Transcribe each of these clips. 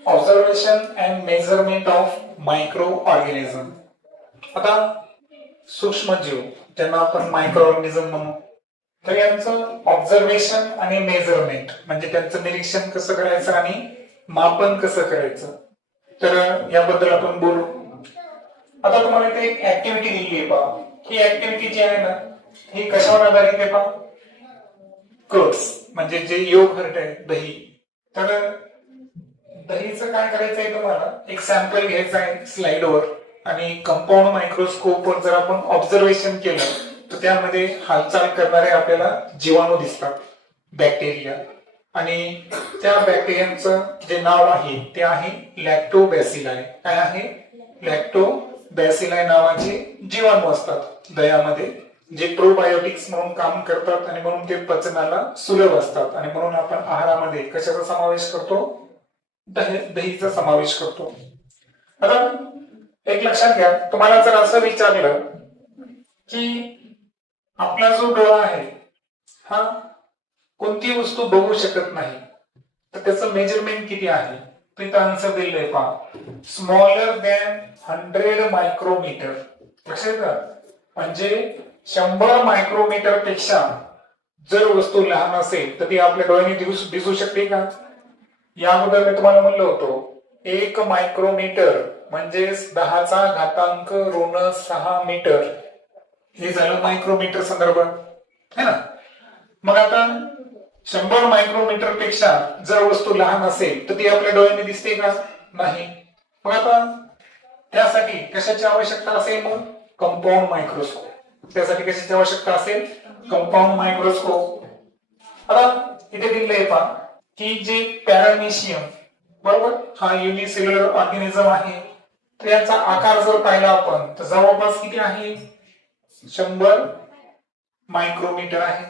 Observation and measurement of micro organism. आता सूक्ष्मजीव ज्यांना आपण मायक्रो ऑर्गॅनिझम म्हणू, तर यांचं ऑब्झर्वेशन आणि मेजरमेंट म्हणजे त्यांचं निरीक्षण कसं करायचं आणि मापन कसं करायचं, तर याबद्दल आपण बोलू. आता तुम्हाला इथे एक ऍक्टिव्हिटी दिली आहे पहा. ही ऍक्टिव्हिटी जी आहे ना, ही कशावर आधारित आहे पहा. कर्ड्स म्हणजे जे योगर्ट आहे, दही. तर दहीचं काय करायचंय तुम्हाला, एक सॅम्पल घ्यायचं आहे स्लाइडवर आणि कंपाऊंड मायक्रोस्कोपवर जर आपण ऑब्झर्वेशन केलं तर त्यामध्ये हालचाल करणारे आपल्याला जीवाणू दिसतात, बॅक्टेरिया. आणि त्या बॅक्टेरियांचं जे नाव आहे ते आहे लॅक्टोबॅसिलाई. काय आहे? लॅक्टोबॅसिलाई नावाचे जीवाणू असतात दह्यामध्ये, जे प्रोबायोटिक्स म्हणून काम करतात आणि म्हणून ते पचनाला सुलभ असतात. आणि म्हणून आपण आहारामध्ये कशाचा समावेश करतो? दहीचा समावेश करतो. आता एक लक्षात घ्या, तुम्हाला जर असं विचारलं की आपला जो डोळा आहे हा कोणती वस्तू बघू शकत नाही, तर त्याचं मेजरमेंट किती आहे, तिथं आन्सर दिलंय पहा, स्मॉलर दॅन 100 मायक्रोमीटर. लक्षात घ्या, म्हणजे 100 मायक्रोमीटर पेक्षा जर वस्तू लहान असेल तर ती आपल्या डोळ्याने दिसू शकते का? या अगोदर मी तुम्हाला म्हणलं होतो 1 मायक्रोमीटर म्हणजे 10⁻⁻6 मीटर. हे झालं मायक्रोमीटर संदर्भात है ना. मग आता 100 मायक्रोमीटर पेक्षा जर वस्तू लहान असेल तर ती आपल्या डोळ्याने दिसते का? नाही. मग आता त्यासाठी कशाची आवश्यकता असेल? मग कंपाऊंड मायक्रोस्कोप. त्यासाठी कशाची आवश्यकता असेल? Compound microscope. आता इथे दिलंय पहा की जे पॅरामेशियम, बरोबर, हा युनिसेल्युलर ऑर्गॅनिझम आहे. तर याचा आकार जर पाहिला आपण तर जवळपास किती आहे? 100 मायक्रोमीटर आहे.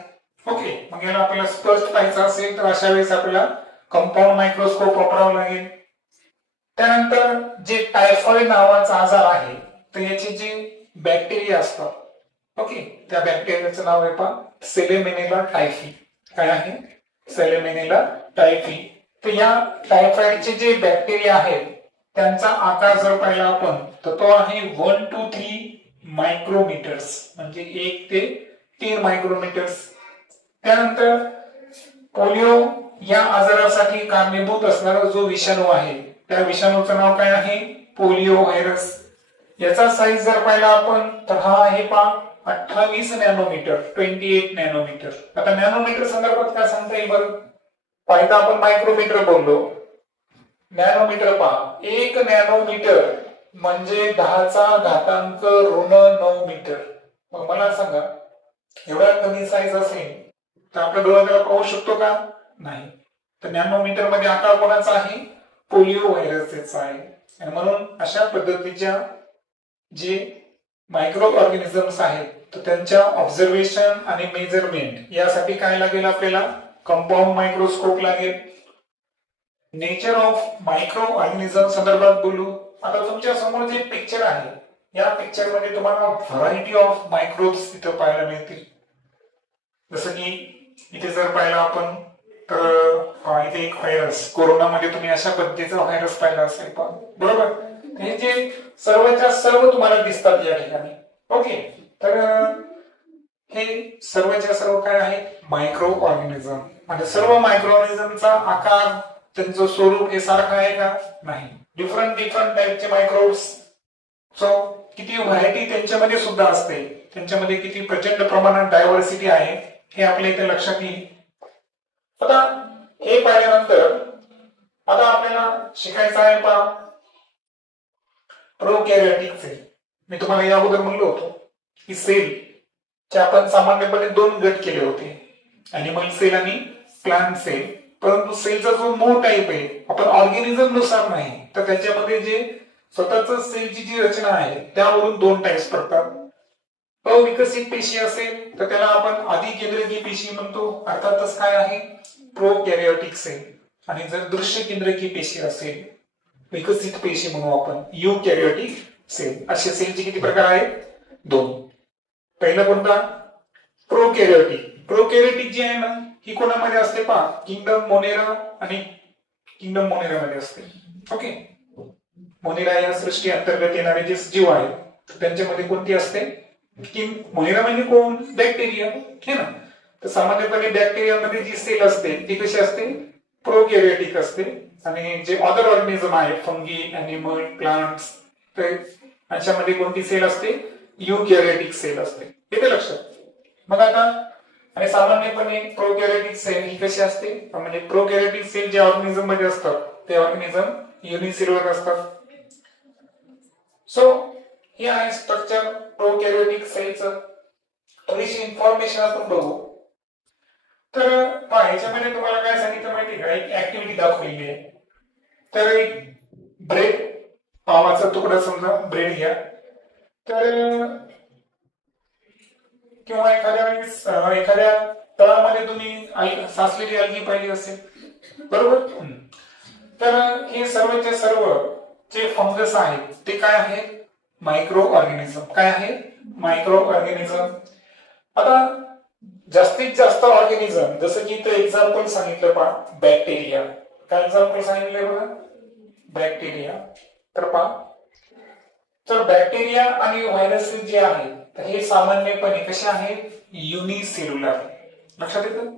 ओके, मग याला आपल्याला स्पष्ट पाहायचं असेल तर अशा वेळेस आपल्याला कंपाऊंड मायक्रोस्कोप वापरावं लागेल. त्यानंतर जे टायफॉइड नावाचा आजार आहे तर याचे जे बॅक्टेरिया असतात, ओके, त्या बॅक्टेरियाचं नाव आहे पहा सेलेमेनेला टायफी. काय आहे? सेलेमेनेला टायफी. तर या टायफॉइडचे जे बॅक्टेरिया आहेत त्यांचा आकार जर पाहिला आपण तर तो आहे 1 to 3 मायक्रोमीटर्स, म्हणजे 1 ते 3 मायक्रोमीटर्स. त्यानंतर पोलिओ या आजारासाठी कारणीभूत असणारा जो विषाणू आहे त्या विषाणूचं नाव काय आहे? Polio virus. याचा साईज जर पाहिला आपण तर हा आहे पहा 28 नॅनोमीटर, 28 नॅनोमीटर. आता नॅनोमीटर संदर्भात काय सांगता येईल बरं? पाहिजे आपण मायक्रोमीटर बोललो, नॅनोमीटर पहा. 1 नॅनोमीटर म्हणजे 10⁻⁹ मीटर. मग मला सांगा, एवढा कमी साईज असेल तर आपल्या डोळा त्याला पाहू शकतो का? नाही. तर नॅनोमीटर मध्ये आकार कोणाचा आहे? पोलिओ व्हायरसचा आहे. आणि म्हणून अशा पद्धतीच्या जे मायक्रो ऑर्गॅनिझम्स आहेत तर त्यांच्या ऑब्झर्वेशन आणि मेजरमेंट यासाठी काय लागेल आपल्याला? कंपाऊंड मायक्रोस्कोप लागेल. नेचर ऑफ मायक्रो ऑर्गॅनिझम संदर्भात बोलू. आता तुमच्या समोर जे पिक्चर आहे या पिक्चर मध्ये तुम्हाला व्हरायटी ऑफ मायक्रोब्स इथं पाहायला मिळतील. जसं की इथे जर पाहिलं आपण तर इथे एक व्हायरस, कोरोनामध्ये तुम्ही अशा पद्धतीचा व्हायरस पाहिला असेल, बरोबर. हे जे सर्वच्या सर्व तुम्हाला दिसतात या ठिकाणी. ओके, तर हे सर्वच्या सर्व काय आहे? Micro organism. म्हणजे सर्व मायक्रो ऑर्गॅनिझमचा आकार, त्यांचं स्वरूप हे सारखं आहे का? नाही. डिफरंट टाईपचे मायक्रोब्स. सो किती व्हरायटी त्यांच्यामध्ये सुद्धा असते, त्यांच्यामध्ये किती प्रचंड प्रमाणात डायव्हर्सिटी आहे हे आपल्या इथे लक्षात येईल. आता हे पाहिल्यानंतर आता आपल्याला शिकायचं आहे पहा प्रोकॅरियोटिक सेल. मी तुम्हाला या अगोदर म्हणलो होतो की सेलचे आपण सामान्यपणे 2 गट केले होते, ॲनिमल सेल आणि प्लांट सेल. परंतु सेलचा जो मूळ टाईप आहे आपण ऑर्गॅनिझम नुसार नाही, तर त्याच्यामध्ये जे स्वतःच सेलची जी रचना आहे त्यावरून 2 टाईप्स पडतात. अविकसित पेशी असेल तर त्याला आपण अधिकेंद्रकीय पेशी म्हणतो, अर्थातच काय आहे? प्रोकॅरियोटिक सेल. आणि जर दृश्य केंद्रकीय पेशी असेल, विकसित पेशी म्हणू आपण युकॅरियोटिक सेल. असे सेलचे किती प्रकार आहेत? 2. पहिला कोणता? प्रोकॅरियोटिक. प्रोकॅरियोटिक जी आहे ना ही कोणामध्ये असते पहा? किंगडम मोनेरा आणि किंगडम मोनिरामध्ये असते. ओके, मोनिरा या सृष्टी अंतर्गत येणारे जे जीव आहेत त्यांच्यामध्ये कोणती असते की मोनिरा म्हणजे कोण, बॅक्टेरिया हे ना. तर सामान्यपणे बॅक्टेरियामध्ये जी सेल असते ती कशी असते, प्रोकॅरियोटिक असते. आणि जे अदर ऑर्गॅनिझम आहे, फंगी, अॅनिमल, प्लांट्स, तर अशामध्ये कोणती सेल असते, युकॅरियोटिक सेल असते. येते लक्षात. मग आता आणि सामान्यपणे प्रोकॅरियोटिक सेल ही कशी असते, म्हणजे प्रोकॅरियोटिक सेल जे ऑर्गॅनिझम मध्ये असतात ते ऑर्गॅनिझम युनिसेल्युलर असतात. सो हे आहे स्ट्रक्चर प्रोकॅरियोटिक सेलचं. थोडीशी इन्फॉर्मेशन आपण बघू. तर ह्याच्यामध्ये तुम्हाला काय सांगितलं माहिती का, एक ऍक्टिव्हिटी दाखवलेली आहे. तर एक ब्रेड पावाचा तुकडा समजा ब्रेड घ्या, तर किंवा एखाद्या तळामध्ये तुम्ही साचलेली अलगी पाहिली असेल, बरोबर. तर हे सर्वचे सर्व जे फंगस आहेत ते काय आहेत, मायक्रो ऑर्गॅनिझम. काय आहे, मायक्रो ऑर्गॅनिझम. आता जास्तीत जास्त ऑर्गॅनिझम, जसं की इथं एक्झाम्पल सांगितलं पहा, बॅक्टेरिया. काय एक्झाम्पल सांगितलंय बघा, बॅक्टेरिया. तर पहा, तर बॅक्टेरिया आणि व्हायरसेस जे आहेत तर हे सामान्यपणे कसे आहेत, युनिसेल्युलर. लक्षात येतं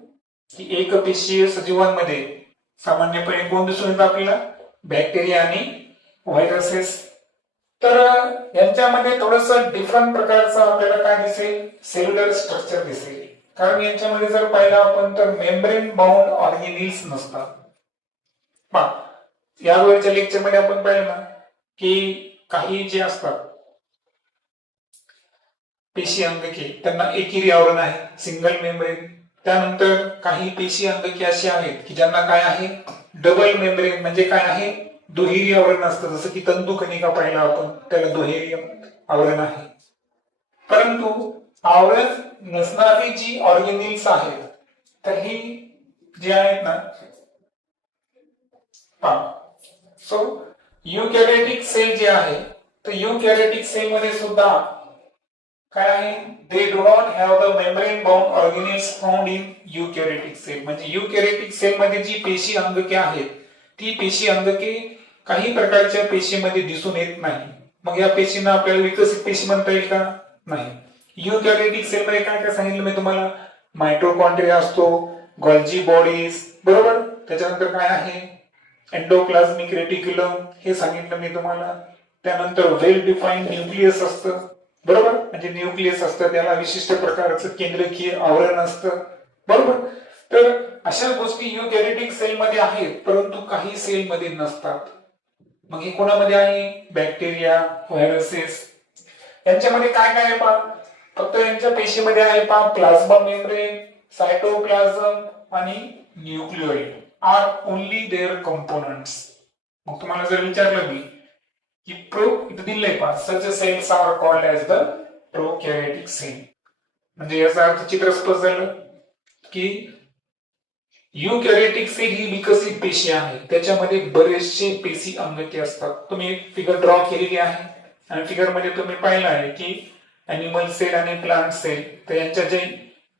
की एकपेशीय सजीवांमध्ये सामान्यपणे कोण दिसून येतं आपल्याला, बॅक्टेरिया आणि व्हायरसेस. तर यांच्यामध्ये थोडस डिफरंट प्रकारचं आपल्याला काय दिसेल, सेल्युलर स्ट्रक्चर दिसेल. कारण यांच्यामध्ये जर पाहिलं आपण तर मेम्ब्रेन बाउंड ऑर्गेनिल्स नसतात. यावेळच्या लेक्चरमध्ये आपण पाहिलं ना की काही जे असतात पेशी अंगके त्यांना एकेरी आवरण आहे, सिंगल मेम्ब्रेन. त्यानंतर काही पेशी अंगके असे आहेत की ज्यांना काय आहे, डबल मेम्ब्रेन, म्हणजे काय आहे, दुहेरी आवरण असतं. जसं की तंतुकणिका पाहिला आपण, त्याला दुहेरी आवरण आहे. परंतु आवरण नसणारी जी ऑर्गेनिल्स आहेत तर ही जी आहेत ना, सो युकॅरियोटिक सेल जे आहे तर युकॅरियोटिक सेल मध्ये सुद्धा काय आहे, they do not have the membrane bound organelles found in eukaryotic cell. म्हणजे युकॅरियोटिक सेल मध्ये जी पेशी अंगके आहेत ती पेशी अंगके काही प्रकारच्या पेशीमध्ये दिसून येत नाही. मग या पेशींना आपल्याला विकसित पेशी म्हणता येईल का, नाही. युकॅरियोटिक सेल मध्ये काय काय सांगितलं मी तुम्हाला, मायटोकॉन्ड्रिया असतो, गोल्जी बॉडीज, बरोबर. त्याच्यानंतर काय आहे, एंडोप्लाझ्मिक रेटिक्युलम, हे सांगितलं मी तुम्हाला. त्यानंतर वेल डिफाईन्ड न्यूक्लियस असतं, बरोबर. म्हणजे न्यूक्लियस असतं, त्याला विशिष्ट प्रकारचं केंद्रकीय आवरण असतं, बरोबर. तर अशा गोष्टी युकॅरियोटिक सेल मध्ये आहेत, परंतु काही सेल मध्ये नसतात. मग हे कोणामध्ये आहे, बॅक्टेरिया, व्हायरसेस. यांच्यामध्ये काय काय आहे पहा, फक्त यांच्या पेशीमध्ये आहे पहा, प्लाझ्मा मेम्ब्रेन, सायटोप्लाझम आणि nucleoid are only their components. मग तुम्हाला जर विचारलं मी की इथं दिलंय पहा, such cells are called as the prokaryotic cell. म्हणजे याचा अर्थ चित्र स्पष्ट झालं की युकॅरियोटिक सेल ही विकसित पेशी आहे, त्याच्यामध्ये बरेचसे पेशी अंगके असतात. तुम्ही फिगर ड्रॉ केलेली आहे आणि फिगर मध्ये तुम्ही पाहिलं आहे की अॅनिमल सेल आणि प्लांट सेल, तर यांच्या जे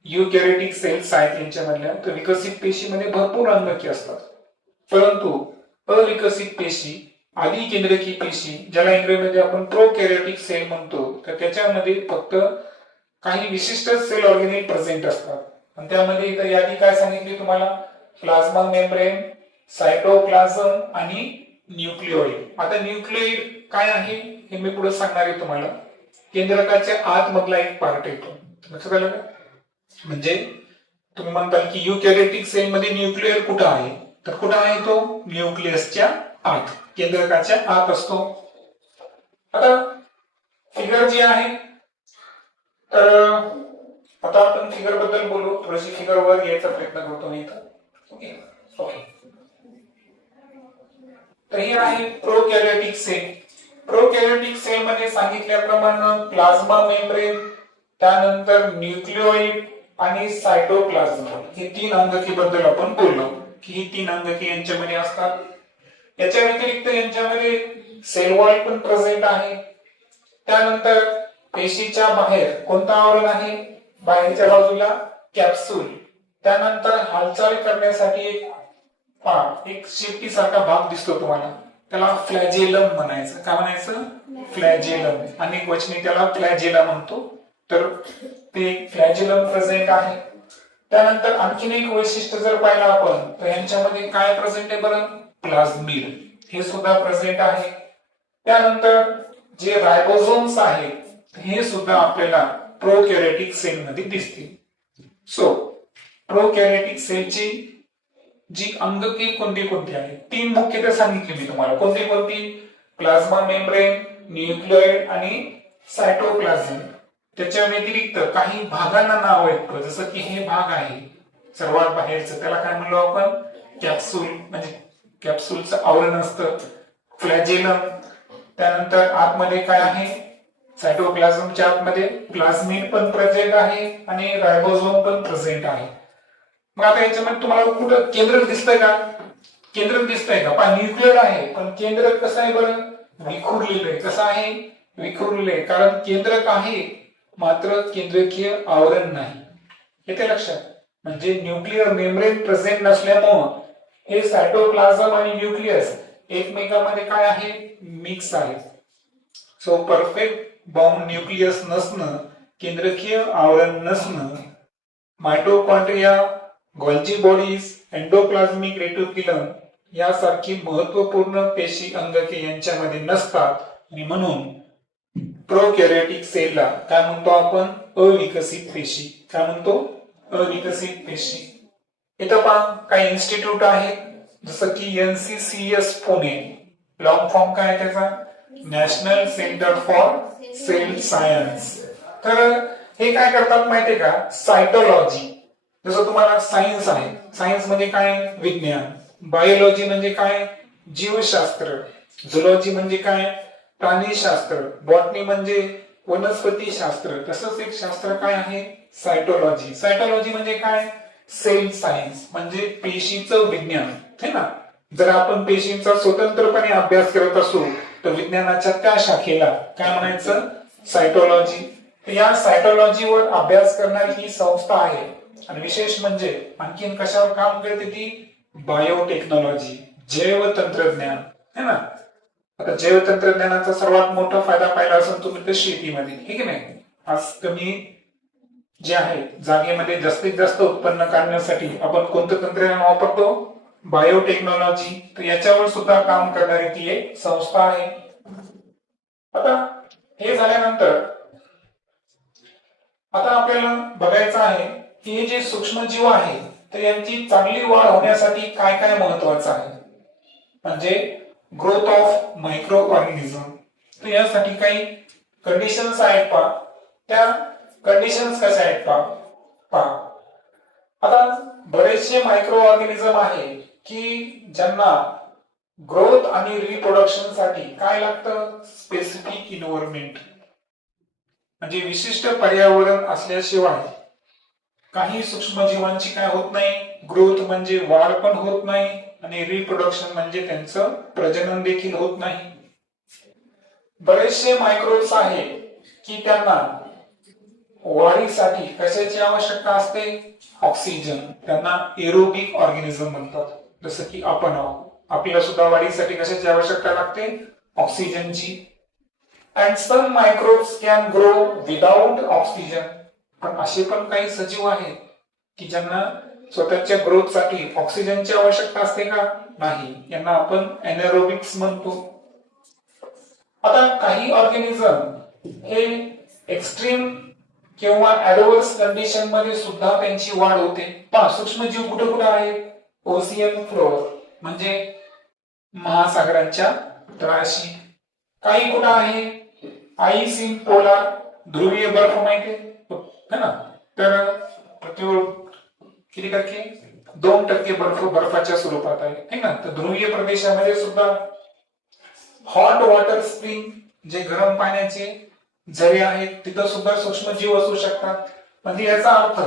युकॅरियोटिक सेल्स आहेत यांच्यामधल्या, तर विकसित पेशीमध्ये भरपूर अंगके असतात. परंतु अविकसित पेशी, आधी केंद्रकी पेशी, ज्याला इंग्रजीमध्ये आपण प्रोकॅरियोटिक सेल म्हणतो, तर त्याच्यामध्ये फक्त काही विशिष्ट सेल ऑर्गेनिल प्रेझेंट असतात. आणि त्यामध्ये इथं यादी काय सांगितली तुम्हाला, प्लाझ्मा मेम्ब्रेन, सायटोप्लाझम आणि न्यूक्लिओइड. आता न्यूक्लिओइड काय आहे हे मी पुढे सांगणार आहे तुम्हाला. केंद्रकाच्या आतमधला एक पार्ट येतो, लक्षात आलं का. म्हणजे तुम्ही म्हणताल की युकॅरियोटिक सेल मध्ये न्यूक्लियर कुठं आहे, तर कुठं आहे तो, न्यूक्लियसच्या आत, केंद्रकाच्या आत असतो. आता फिगर जी आहे, तर आता आपण फिगर बद्दल बोलू. थोडीशी फिगर वर घ्यायचा प्रयत्न करतो मी इथं. Okay okay. तर हे आहे प्रोकॅरियोटिक सेल. प्रोकॅरियोटिक सेल मध्ये सांगितल्याप्रमाणे प्लाझ्मा मेम्ब्रेन, त्यानंतर न्यूक्लिओइड आणि सायटोप्लाझम, हे तीन अंगके बद्दल आपण बोललो की ही तीन अंगके यांच्यामध्ये असतात. याच्या व्यतिरिक्त यांच्यामध्ये सेल वॉल पण प्रेझेंट आहे. त्यानंतर पेशीच्या बाहेर कोणतं आवरण आहे, बाहेरच्या बाजूला कॅप्सूल. त्यानंतर हालचाल करण्यासाठी एक एक शेपटी सारखा भाग दिसतो तुम्हाला, त्याला फ्लॅजेलम म्हणायचं. काय म्हणायचं? फ्लॅजेलम. अनेक वचनी त्याला फ्लॅजेला म्हणतो. तर ते फ्लॅजेलम प्रेझेंट आहे. त्यानंतर आणखीन एक वैशिष्ट्य जर पाहिलं आपण तर यांच्यामध्ये काय प्रेझेंट आहे बरं? प्लाझमिड हे सुद्धा प्रेझेंट आहे. त्यानंतर जे रायबोझोम्स आहेत हे सुद्धा आपल्याला प्रोकॅरियोटिक सेल मध्ये दिसतील. सो प्रोकॅरियोटिक सेलची जी अंगके कोणती कोणती आहेत? 3 मुख्यतः सांगितली मी तुम्हाला. कोणती कोणती? प्लाझ्मा मेम्ब्रेन, न्यूक्लियोइड आणि सायटोप्लाझम. त्याच्या व्यतिरिक्त काही भागांना नाव आहेत, जसं की हे भाग आहे सर्वात बाहेरचं, त्याला काय म्हणलो आपण? कॅप्सूल. म्हणजे कॅप्सूलचं आवरण असतं, फ्लॅजेलम. त्यानंतर आतमध्ये काय आहे? सायटोप्लाझमच्या आतमध्ये प्लाझमिड पण प्रेझेंट आहे आणि रायबोझोम पण प्रेझेंट आहे. मग आता याच्यामध्ये तुम्हाला कुठं केंद्रक दिसतंय का? केंद्रक दिसतंय का? न्यूक्लियर आहे, पण केंद्रक कसं आहे बरं? विखुरलेलं आहे. कसं आहे? विखुरलेलं आहे. कारण केंद्रक आहे मात्र केंद्रकीय आवरण नाही. येते लक्षात? म्हणजे न्यूक्लियर मेम्ब्रेन प्रेझेंट नसल्यामुळं हे सायटोप्लाझम आणि न्यूक्लियस एकमेकांमध्ये काय आहे? मिक्स आहे. सो परफेक्ट बाउंड न्यूक्लियस नसणं, केंद्रकीय आवरण नसणं, mitochondria, Golgi bodies, endoplasmic reticulum यासारखी महत्वपूर्ण पेशी अंगके यांच्यामध्ये नसतात आणि म्हणून प्रोकॅरियोटिक सेलला काय म्हणतो आपण? अविकसित पेशी. काय म्हणतो? अविकसित पेशी. इथं पहा काही इन्स्टिट्यूट आहेत, जसं की NCCS पुणे. लॉंग फॉर्म काय आहे त्याचा? National centre for cell science. तर हे काय करतात माहितीये का? सायटोलॉजी. जसं तुम्हाला सायन्स आहे, सायन्स म्हणजे काय? विज्ञान. बायोलॉजी म्हणजे काय? जीवशास्त्र. झुलॉजी म्हणजे काय? प्राणीशास्त्र. बॉटनी म्हणजे वनस्पती शास्त्र. तसंच एक शास्त्र काय आहे? सायटोलॉजी. सायटोलॉजी म्हणजे काय? सेल सायन्स म्हणजे पेशीचं विज्ञान, है ना? जर आपण पेशींचा स्वतंत्रपणे अभ्यास करत असू तर विज्ञानाच्या त्या शाखेला काय म्हणायचं? सायटोलॉजी. या सायटोलॉजीवर अभ्यास करणारी ही संस्था आहे. आणि विशेष म्हणजे आणखीन कशावर काम करते ती? बायोटेक्नॉलॉजी, जैव तंत्रज्ञान, है ना? आता जैव तंत्रज्ञानाचा सर्वात मोठा फायदा पाहिला असेल तुम्ही तर शेतीमध्ये, हे की नाही? आज कमी जे आहे जागेमध्ये जास्तीत जास्त उत्पन्न काढण्यासाठी आपण कोणतं तंत्रज्ञान वापरतो? बायोटेक्नॉलॉजी. तर याच्यावर सुद्धा काम करणारी ती एक संस्था आहे. आता हे झाल्यानंतर आता आपल्याला बघायचं आहे की हे जे सूक्ष्मजीव आहे तर यांची चांगली वाढ होण्यासाठी काय काय महत्वाचं आहे? म्हणजे ग्रोथ ऑफ मायक्रो ऑर्गॅनिझम. तर यासाठी काही कंडिशन्स आहेत पहा. त्या कंडिशन्स कशा आहेत पहा. आता बरेचसे मायक्रो ऑर्गॅनिझम आहे की ज्यांना ग्रोथ आणि रिप्रोडक्शन साठी काय लागतं? Specific environment. म्हणजे विशिष्ट पर्यावरण असल्याशिवाय काही सूक्ष्मजीवांची काय होत नाही? ग्रोथ म्हणजे वाढ पण होत नाही आणि रिप्रोडक्शन म्हणजे त्यांचं प्रजनन देखील होत नाही. बरेचसे मायक्रोब्स आहे की त्यांना वाढीसाठी कशाची आवश्यकता असते? ऑक्सिजन. त्यांना एरोबिक ऑर्गॅनिझम म्हणतात. जसं की आपण आहोत, आपल्याला सुद्धा वाढीसाठी कशाची आवश्यकता लागते? ऑक्सिजनची. And some microbes can grow without oxygen. पण असे पण काही सजीव आहेत की ज्यांना स्वतःच्या ग्रोथ साठी ऑक्सिजनची आवश्यकता असते का? नाही. यांना आपण एनारोबिक्स म्हणतो. आता काही ऑर्गॅनिझम हे एक्स्ट्रीम किंवा ऍडव्हर्स कंडिशन मध्ये सुद्धा त्यांची वाढ होते. पहा सूक्ष्मजीव कुठे कुठे आहेत? ओशियन फ्लोअर म्हणजे महासागरांच्या तळाशी. काही कुठं आहे? आईस इन पोलार, ध्रुवीय बर्फ माहिती है ना? तर पृथ्वीवर किती टक्के? 2% बर्फ बर्फाच्या स्वरूपात आहे ना? तर ध्रुवीय प्रदेशामध्ये सुद्धा हॉट वॉटर स्प्रिंग जे गरम पाण्याचे झरे आहेत तिथं सुद्धा सूक्ष्मजीव असू शकतात. म्हणजे याचा अर्थ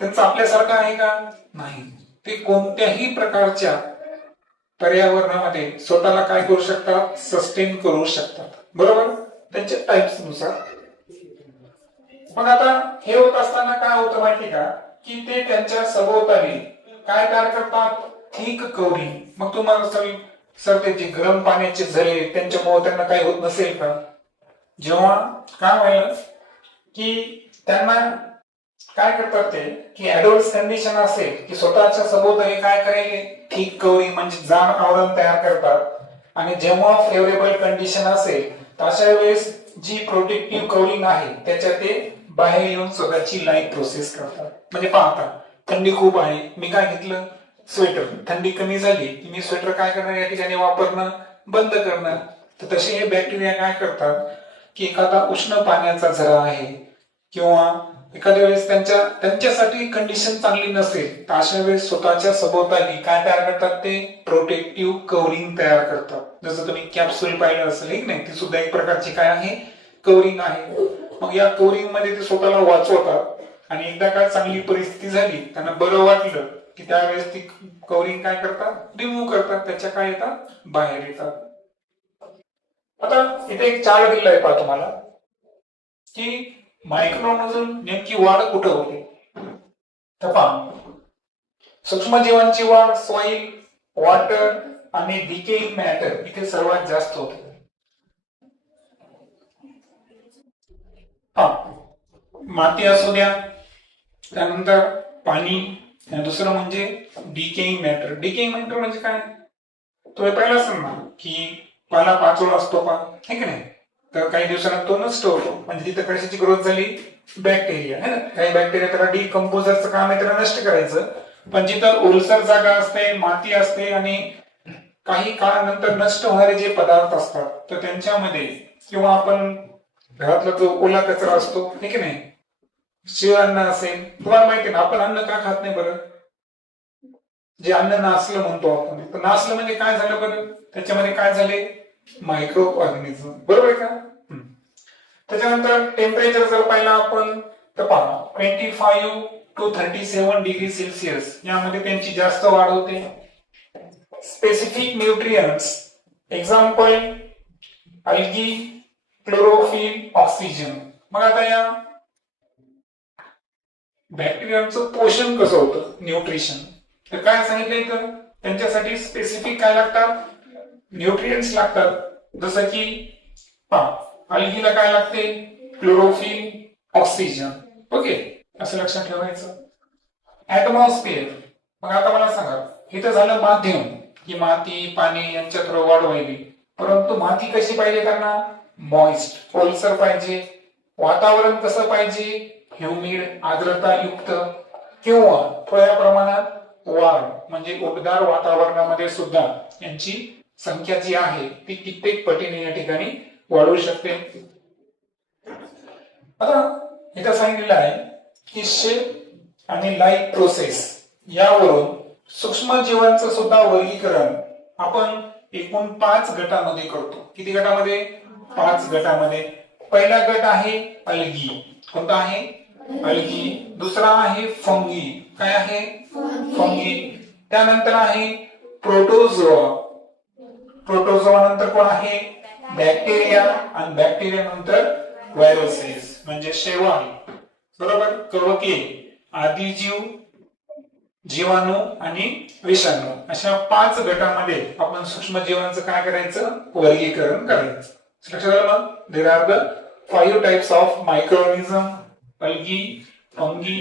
त्यांचं आपल्यासारखं आहे का? नाही. ते कोणत्याही प्रकारच्या पर्यावरणामध्ये स्वतःला काय करू शकतात? सस्टेन करू शकतात. बरोबर? त्यांच्या टाइप्स नुसार. पण आता हे होत असताना काय होतं माहिती का? की ते त्यांच्या सभोवताली काय तयार करतात? Thick covering. मग तुम्हाला सर त्याचे गरम पाण्याचे झरे त्यांच्यामुळे त्यांना काही होत नसेल का? जेव्हा काय व्हायला की त्यांना काय करतात ते की ऍडव्हर्स कंडिशन असेल की स्वतःच्या सभोवताली काय करेल थिक कवरिंग म्हणजे जाड आवरण तयार करतात. आणि जेव्हा फेवरेबल कंडिशन असेल तर अशा वेळेस जी प्रोटेक्टिव्ह कवरिंग आहे त्याच्यात ते बाहेर येऊन स्वतःची लाईफ प्रोसेस करतात. म्हणजे पाहता थंडी खूप आहे, मी काय घेतलं स्वेटर. थंडी कमी झाली की मी स्वेटर काय करणार या ठिकाणी वापरणं बंद करणार. तर तसे हे बॅक्टेरिया काय करतात की एखादा उष्ण पाण्याचा झरा आहे किंवा एखाद्या वेळेस त्यांच्यासाठी कंडिशन चांगली नसेल तर अशा वेळेस स्वतःच्या सभोवताली काय तयार करतात ते प्रोटेक्टिव्ह कवरिंग तयार करतात. जसं तुम्ही कॅप्सूल पाहिलं असेल एक नाही, ती सुद्धा एक प्रकारची काय आहे कवरिंग आहे. मग या कवरिंग मध्ये ते स्वतःला वाचवतात आणि एकदा काय चांगली परिस्थिती झाली त्यांना बरं वाटलं की त्यावेळेस ती कवरिंग काय करतात रिमूव्ह करतात, त्याच्या काय येतात बाहेर येतात. आता इथे एक चार्ट दिलेला आहे पहा तुम्हाला की मायक्रोमधून नेमकी वाढ कुठं होते. तर पहा सूक्ष्मजीवांची वाढ सॉइल, वॉटर आणि डिकेइंग मॅटर इथे सर्वात जास्त होते. हा माती असू द्या, त्यानंतर पाणी, दुसरं म्हणजे डिकेइंग मॅटर. डिकेइंग मॅटर म्हणजे काय तुम्ही पाहिलं असेल ना की पाला पाचोळा असतो पा हे की नाही, तर काही दिवसांना तो नष्ट होतो. म्हणजे तिथं कशाची ग्रोथ झाली बॅक्टेरिया है ना. काही बॅक्टेरिया त्याला डिकम्पोजरचं काम आहे त्याला नष्ट करायचं. पण जिथं ओलसर जागा असते, माती असते आणि काही काळानंतर नष्ट होणारे जे पदार्थ असतात तर त्यांच्यामध्ये किंवा आपण घरातला जो ओला कचरा असतो हे की नाही, शिळ अन्न असेल, तुम्हाला माहिती ना आपण अन्न का खात नाही बरं, जे अन्न नासलं म्हणतो आपण. तर नासलं म्हणजे काय झालं बरं, त्याच्यामध्ये काय झाले मायक्रो ऑर्गॅनिझम, बरोबर आहे का. त्याच्यानंतर टेम्परेचर जर पाहिलं आपण तर पहा 25 to 37 डिग्री सेल्सिअस यामध्ये त्यांची जास्त वाढ होते. Specific nutrients example algae, chlorophyll, oxygen. मग आता या बॅक्टेरियाचं पोषण कसं होतं न्यूट्रिशन, तर काय सांगितलं इथं त्यांच्यासाठी स्पेसिफिक काय लागतात न्यूट्रिएंट्स लागतात. जसं की अल्गीला काय लागते क्लोरोफिल, ऑक्सिजन. ओके, असं लक्षात ठेवायचं. ऍटमॉस्फिअर, मग आता मला सांगा इथं झालं माध्यम की माती पाणी यांच्यात वाढ व्हायली, परंतु माती कशी पाहिजे त्यांना मॉइस्ट ओलसर पाहिजे. वातावरण कसं पाहिजे ह्युमिड आर्द्रतायुक्त किंवा थोड्या प्रमाणात वाढ म्हणजे उबदार वातावरणामध्ये सुद्धा यांची संख्या जी आहे ती कित्येक पटीने या ठिकाणी वाढू शकते. आता इथं सांगितलेलं आहे की शेप आणि लाईफ प्रोसेस यावरून सूक्ष्म जीवांचं सुद्धा वर्गीकरण आपण एकूण 5 गटामध्ये करतो. किती गटामध्ये 5 गटामध्ये. पहिला गट आहे अल्गी, कोणता आहे अल्गी. दुसरा आहे फंगी, काय आहे फंगी. त्यानंतर आहे प्रोटोझोआ, प्रोटोझोआ नंतर कोण आहे बॅक्टेरिया आणि बॅक्टेरिया नंतर व्हायरसेस म्हणजे शेवाळ, बरोबर. कवके, आदिजीव, जीवाणू आणि विषाणू अशा 5 गटामध्ये आपण सूक्ष्म जीवांचं काय करायचं वर्गीकरण करायचं. लक्षात आलं मग there are the 5 types of microorganism algae, fungi,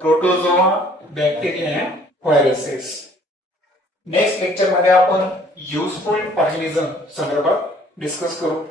protozoa, bacteria and viruses. Next lecture मध्ये आपण युजफुल ऑर्गॅनिझम संदर्भात डिस्कस करू.